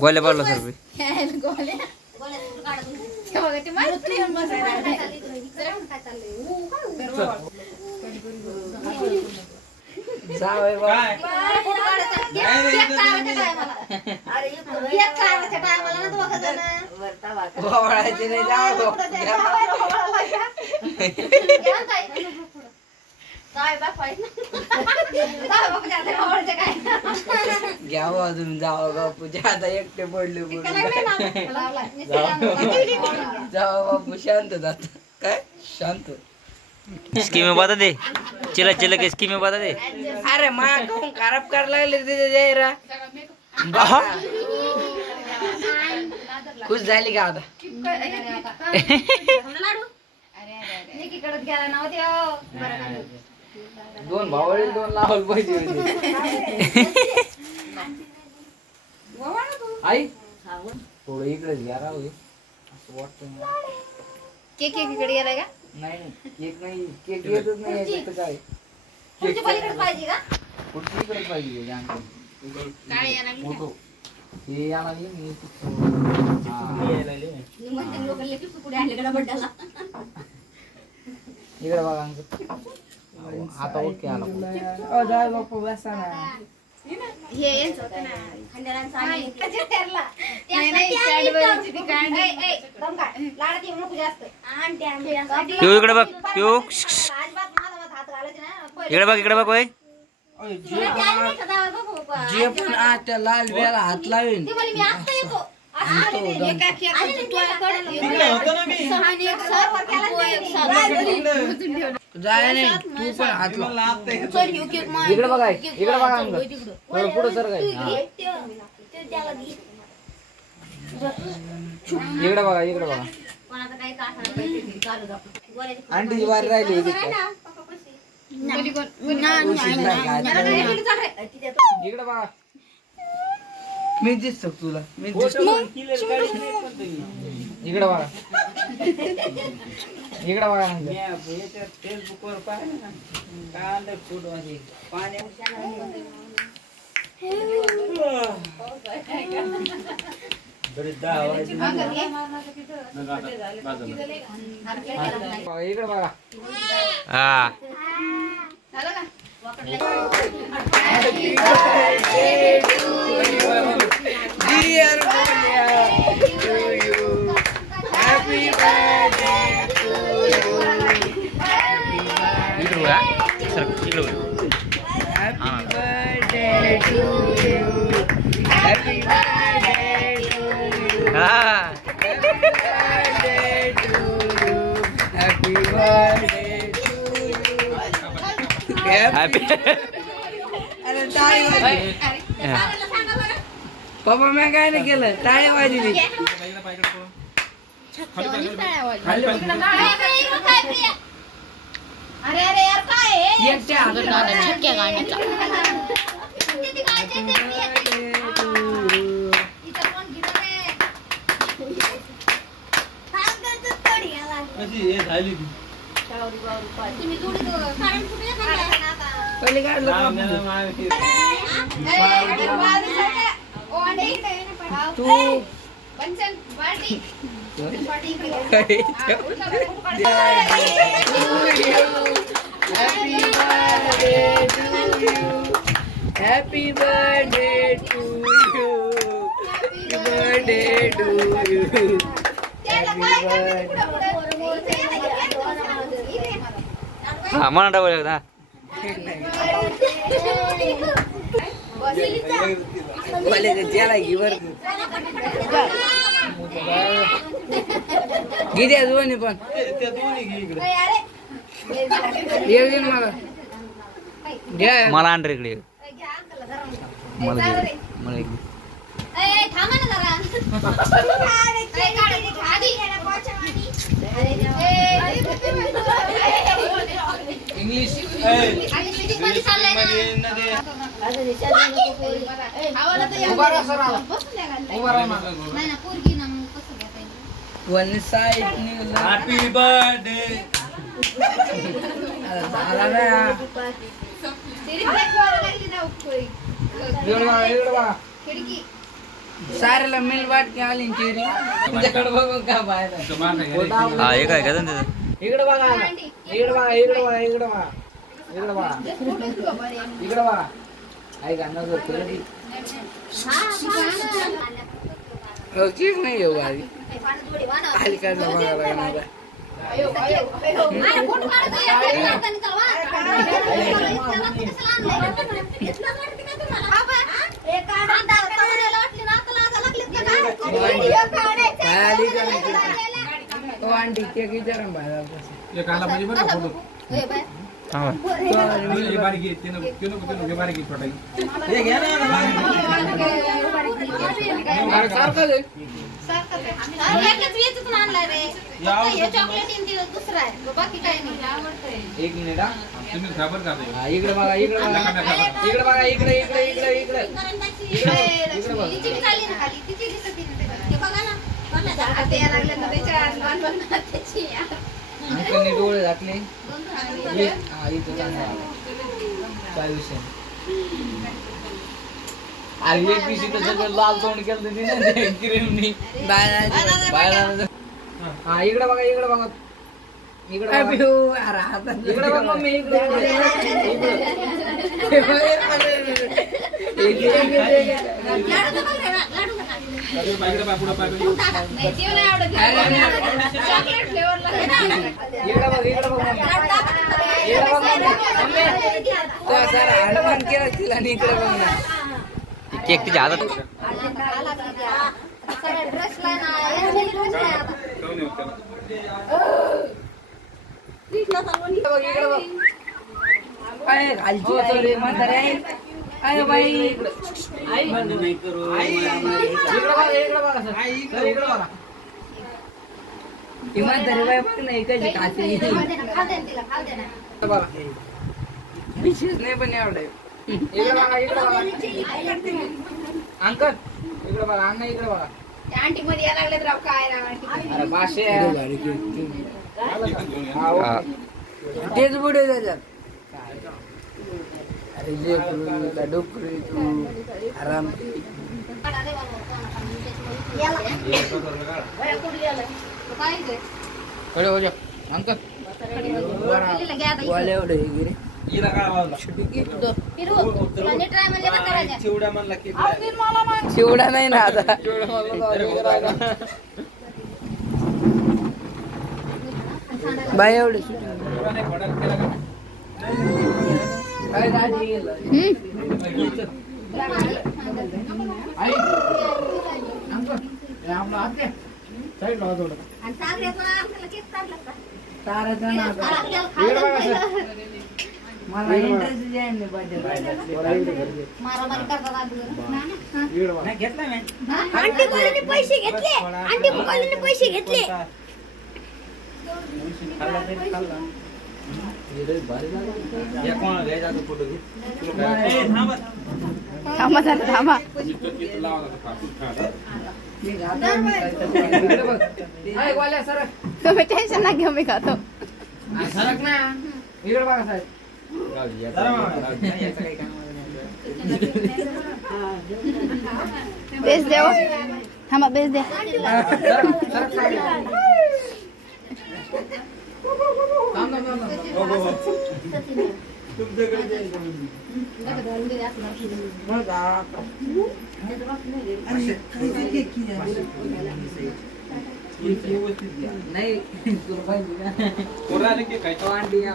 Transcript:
गोल्या पडला सर घ्याव अजून जावं बापूच्या आता एकटे पडले जावं बापू शांत जात काय शांत स्कीम बता दे चिला चिला के स्कीम बता दे अरे मा कहून खराब करायला लागले तिथे जायरा खुश झाली का आता दोन भावळे दोन लावल पाहिजे आई थोडं इकडेच घ्या राहू असं वाटतं केक इकडे गेलाय का नाही केक नाही केक येतच नाही याच्यात काय पुढच्या पलीकडे पाहिजे का कुठची इकडे पाहिजे काय याला मोठो हे याला मी निमंत्रण लोकांना किती पुढे आले का बड्डाला इकडे बघा अंक आता ओके आला ओ जाय बापू बसा ना हे यांचं होतं ना खंडेरांचं आणि कधी ठरला नाही कॅडबरीची ती कांडी दम काय लाडत येऊ नको जास्त आंटी आंटी पिऊ इकडे बघ पिऊ अजिबात माझा हात घालायचे ना इकडे बघ वय जे पण आता लाल बेला हात लावेन ती बोली मी आता येतो जाय नाही तू पण हात लाव इकडे बघा थोडं पुढं सर काय इकडे बघा आंटी वारी राहिली होती इकडे बघा मी दिसतो तुला मी दिसतो इकडे बघा फेसबुक वर काय फोटो पाणी इकडे बघा हा Dear Golia, to you. Happy birthday to you. इकडे बघा सर इकडे बघा Happy birthday to you. Happy birthday to you. हा Happy birthday to you. Happy birthday to you. Happy अरे टाळी वाजली. पप्पा मी काय नाही केलं टाळी वाजली अरे अरे यार काय आहे एकट्या हातात छक्क्या गाण्याचा पहिले काढलं तू Happy birthday to you. Happy birthday to you. हा म्हणा डबल एकदा घे दोन्ही पण मला घ्या मला अंडर इकडे मला मला इकडे English one side happy birthday साऱ्याला मिल वाटके आली ना चिरी तुझ्याकडे बघून का बाहेर हा हे काय का त्याचं इकडे बघा इकडे बघा इकडे बघा इकडे बघा इकडे बघा इकडे बघा ऐका नजर तुला चीज नाही येऊ आधी खाली काढलं बघा बघा तो आंटी केक विचारा बाहेर एक मिनिट तुम्ही खबर का इकडे बघा इकडे बघा इकडे बघा इकडे इकडे इकडे इकडे अंकलने डोळे घातले हा इथं चांगला काय विषय अरे एक दिवशी तर सगळं लाल तोंड केलं क्रीमनी बाहेर हा इकडे बघा इकडे बघा इकडे इकडे बघ मम्मी इकडे हनुमान केला तिला आणि इकडे बघ ना केक तिच्या हातात इमानदारी बाई बघ ना इकडची काची विशेष नाही पण एवढे इकडे बघा इकडे बघा अंकल इकडे बघा अण्णा इकडे बघा आंटी मध्ये यायला लागले राव काय राव अरे बाशे तेच बुडे त्याच्यात अरे जे डुकरी तू आराम कडे हो जा अंकल वाले एवढे गिरे शिवडा नाही ना आता बाय एवढे काय दाजी मला इंटरेस्ट द्यायला आंटी बोलून पैसे घेतले आंटी बोलून पैसे घेतले थांबा थांबा तुम्ही टेन्शन ना घेऊ मी खातो सरक ना इकडे बघा साहेब बेस देव थांबा बेस द्या नाही तुला पाहिजे